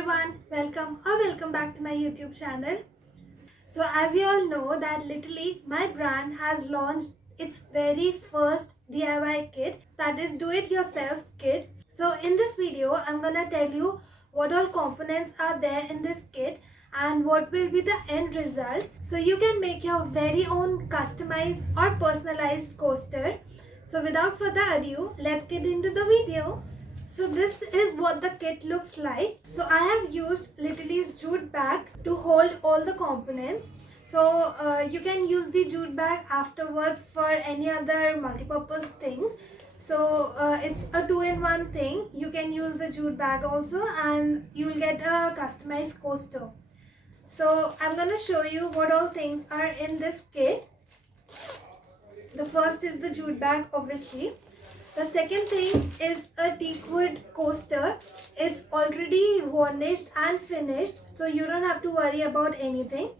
everyone, welcome back to my YouTube channel. So as you all know that Littley, my brand, has launched its very first DIY kit, that is do it yourself kit. So in this video I'm gonna tell you what all components are there in this kit and what will be the end result, so you can make your very own customized or personalized coaster. So without further ado, let's get into the video. So this is what the kit looks like. So I have used Littley's jute bag to hold all the components. So you can use the jute bag afterwards for any other multi-purpose things. So it's a two-in-one thing. You can use the jute bag also and you'll get a customized coaster. So I'm gonna show you what all things are in this kit. The first is the jute bag, obviously. The second thing is a teakwood coaster. It's already varnished and finished, so you don't have to worry about anything.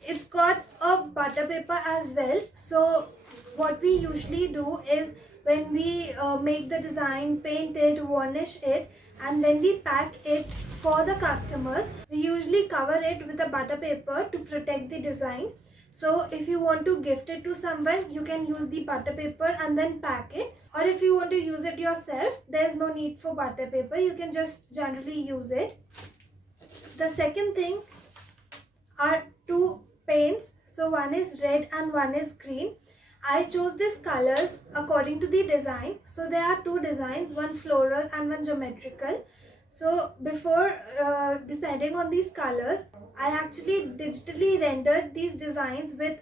It's got a butter paper as well. So what we usually do is when we make the design, paint it, varnish it, and when we pack it for the customers, we usually cover it with a butter paper to protect the design. So if you want to gift it to someone, you can use the butter paper and then pack it. Or if you want to use it yourself, there's no need for butter paper. You can just generally use it. The second thing are two paints. So one is red and one is green. I chose these colors according to the design. So there are two designs, one floral and one geometrical. So before deciding on these colors, I actually digitally rendered these designs with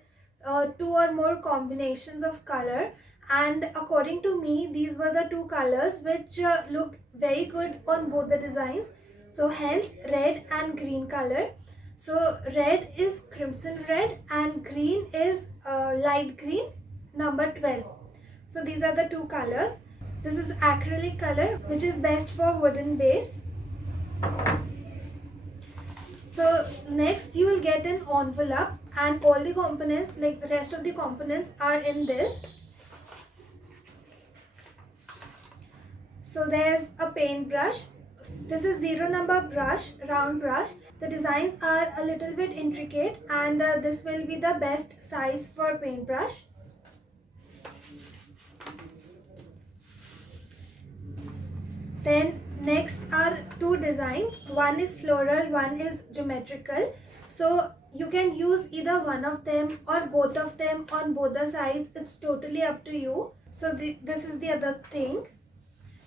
two or more combinations of color, and according to me these were the two colors which looked very good on both the designs. So hence red and green color. So red is crimson red and green is light green, number 12. So these are the two colors. This is acrylic color, which is best for wooden base. So next you will get an envelope and all the components, like the rest of the components, are in this. So there's a paintbrush. This is 0 number brush, round brush. The designs are a little bit intricate and this will be the best size for paintbrush. Then next are two designs. One is floral, one is geometrical. So you can use either one of them or both of them on both the sides. It's totally up to you. So this is the other thing.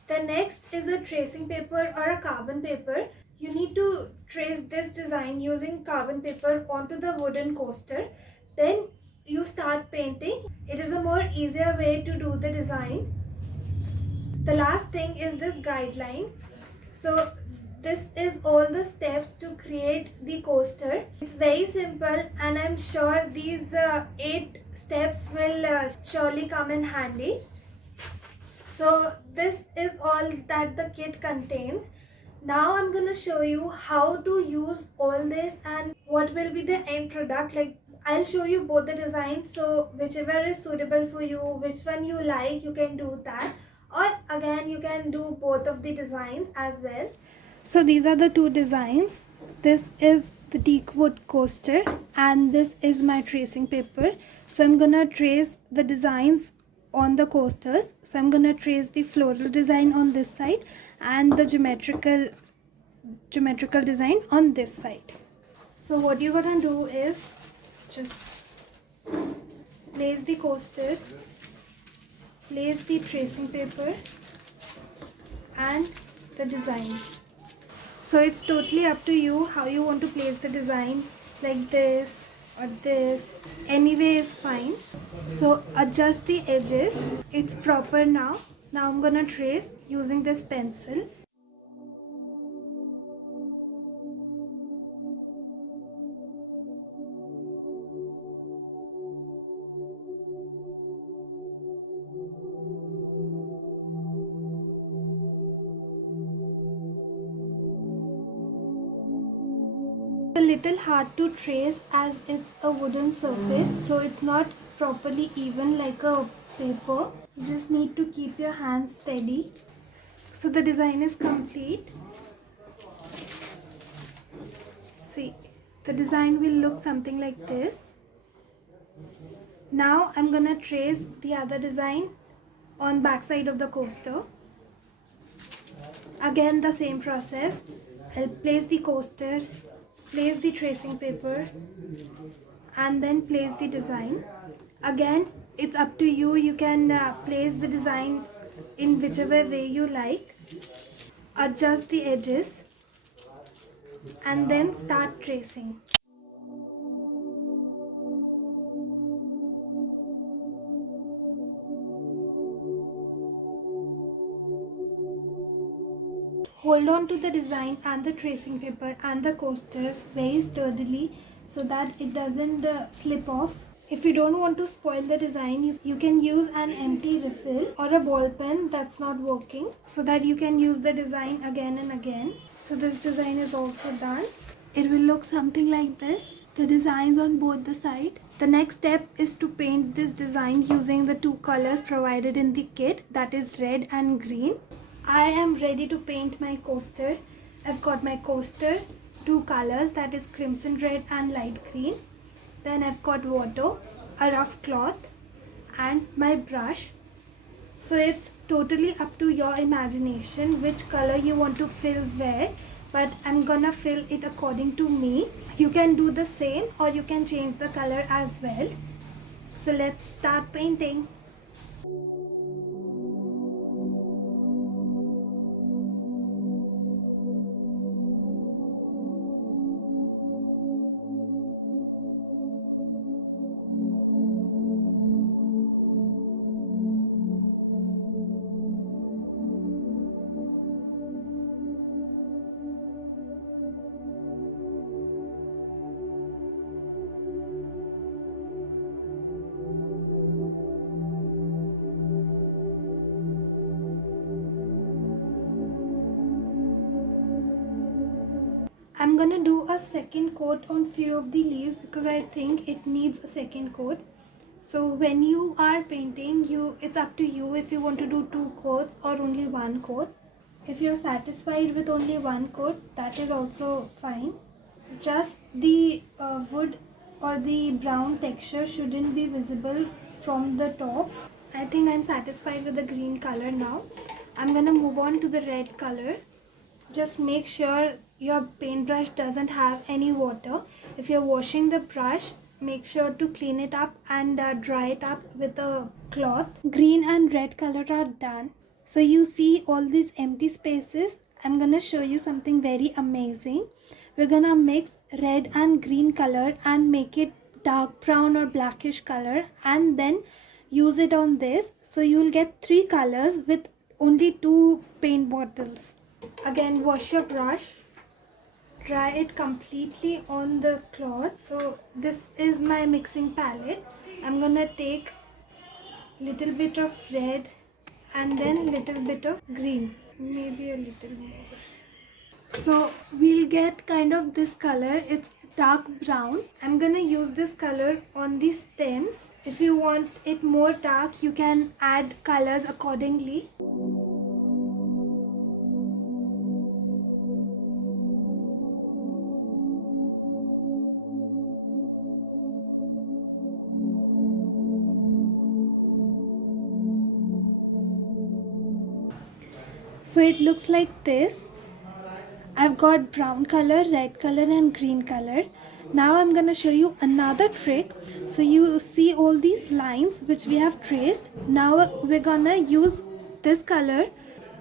The next is a tracing paper or a carbon paper. You need to trace this design using carbon paper onto the wooden coaster. Then you start painting. It is a more easier way to do the design. The last thing is this guideline. So this is all the steps to create the coaster. It's very simple and I'm sure these 8 steps will surely come in handy. So this is all that the kit contains. Now I'm going to show you how to use all this and what will be the end product. Like I'll show you both the designs, so whichever is suitable for you, which one you like, you can do that. Or again you can do both of the designs as well. So these are the two designs. This is the teakwood coaster and this is my tracing paper. So I'm gonna trace the designs on the coasters. So I'm gonna trace the floral design on this side and the geometrical design on this side. So what you're gonna do is just place the coaster, place the tracing paper and the design. So it's totally up to you how you want to place the design, like this or this, anyway is fine. So adjust the edges. It's proper now. Now I'm gonna trace using this pencil. A little hard to trace as it's a wooden surface, so it's not properly even like a paper. You just need to keep your hands steady. So the design is complete. See, the design will look something like this. Now I'm gonna trace the other design on back side of the coaster. Again the same process. I'll place the coaster, place the tracing paper, and then place the design. Again, it's up to you. You can place the design in whichever way you like. Adjust the edges and then start tracing. Hold on to the design and the tracing paper and the coasters very sturdily so that it doesn't slip off. If you don't want to spoil the design, you can use an empty refill or a ball pen that's not working so that you can use the design again and again. So this design is also done. It will look something like this. The designs on both the sides. The next step is to paint this design using the two colors provided in the kit, that is red and green. I am ready to paint my coaster. I've got my coaster, two colors, that is crimson red and light green. Then I've got water, a rough cloth, and my brush. So it's totally up to your imagination which color you want to fill where, but I'm gonna fill it according to me. You can do the same or you can change the color as well. So let's start painting. I'm gonna do a second coat on few of the leaves because I think it needs a second coat. So when you are painting, it's up to you if you want to do two coats or only one coat. If you're satisfied with only one coat, that is also fine. Just the wood or the brown texture shouldn't be visible from the top. I think I'm satisfied with the green color now. I'm gonna move on to the red color. Just make sure your paintbrush doesn't have any water. If you're washing the brush, make sure to clean it up and dry it up with a cloth. Green and red color are done. So you see all these empty spaces. I'm gonna show you something very amazing. We're gonna mix red and green color and make it dark brown or blackish color and then use it on this. So you'll get three colors with only two paint bottles. Again, wash your brush, dry it completely on the cloth. So this is my mixing palette. I'm gonna take little bit of red and then little bit of green, maybe a little more. So we'll get kind of this color. It's dark brown. I'm gonna use this color on the stems. If you want it more dark, you can add colors accordingly. So it looks like this. I've got brown color, red color and green color. Now I'm gonna show you another trick. So you see all these lines which we have traced. Now we're gonna use this color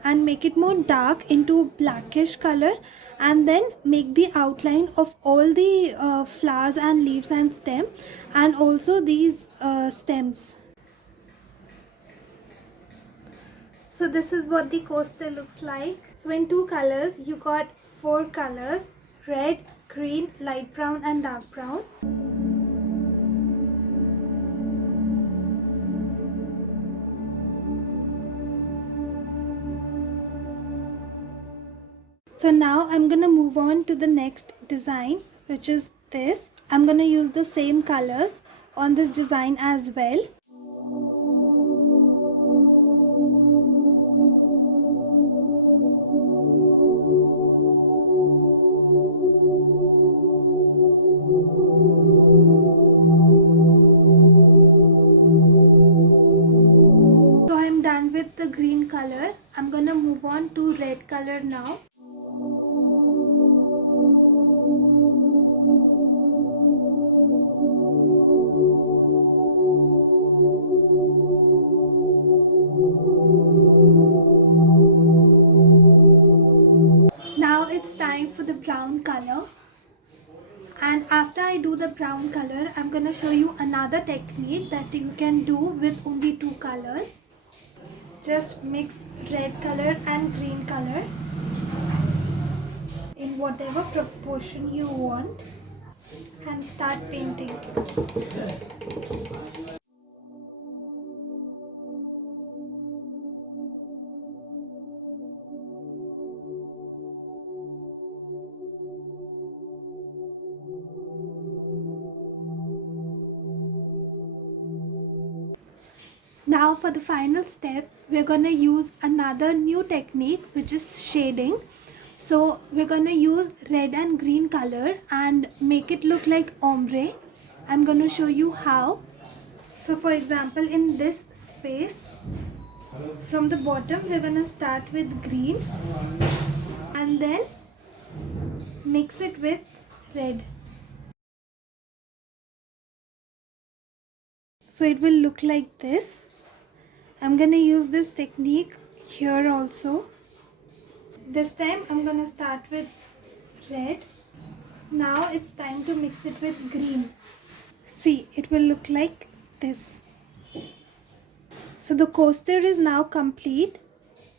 and make it more dark into blackish color and then make the outline of all the flowers and leaves and stem and also these stems. So this is what the coaster looks like. So in two colors, you got four colors: red, green, light brown and dark brown. So now I'm gonna move on to the next design, which is this. I'm gonna use the same colors on this design as well. now. Now it's time for the brown color. And after I do the brown color, I'm gonna show you another technique that you can do with only two colors. Just mix red color and green color in whatever proportion you want and start painting. Now for the final step, we're gonna use another new technique, which is shading. So we're gonna use red and green color and make it look like ombre. I'm gonna show you how. So for example, in this space, from the bottom, we're gonna start with green and then mix it with red. So it will look like this. I'm gonna use this technique here also. This time I'm gonna start with red. Now it's time to mix it with green. See, it will look like this. So the coaster is now complete.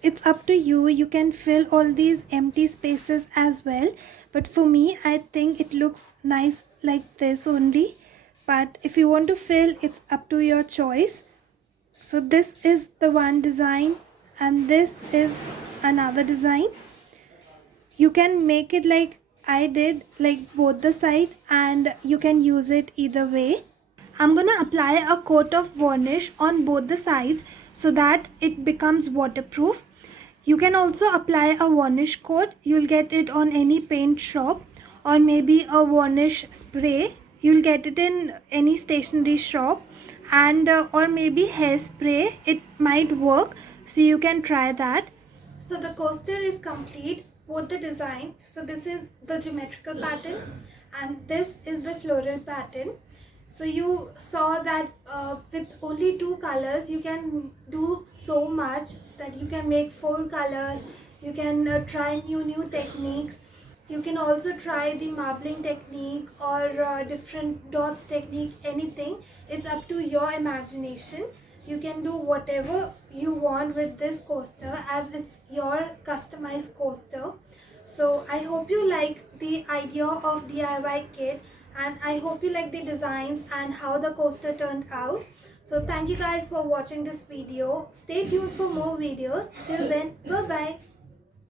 It's up to you. You can fill all these empty spaces as well. But for me, I think it looks nice like this only. But if you want to fill, it's up to your choice. So this is the one design and this is another design. You can make it like I did, like both the side, and you can use it either way. I'm gonna apply a coat of varnish on both the sides so that it becomes waterproof. You can also apply a varnish coat. You'll get it on any paint shop, or maybe a varnish spray. You'll get it in any stationery shop, and or maybe hairspray. It might work, so you can try that. So the coaster is complete, both the design. So this is the geometrical pattern and this is the floral pattern. So you saw that with only two colors you can do so much, that you can make 4 colors. You can try new techniques. You can also try the marbling technique or different dots technique, anything. It's up to your imagination. You can do whatever you want with this coaster, as it's your customized coaster. So I hope you like the idea of DIY kit, and I hope you like the designs and how the coaster turned out. So thank you guys for watching this video. Stay tuned for more videos. Till then, bye bye.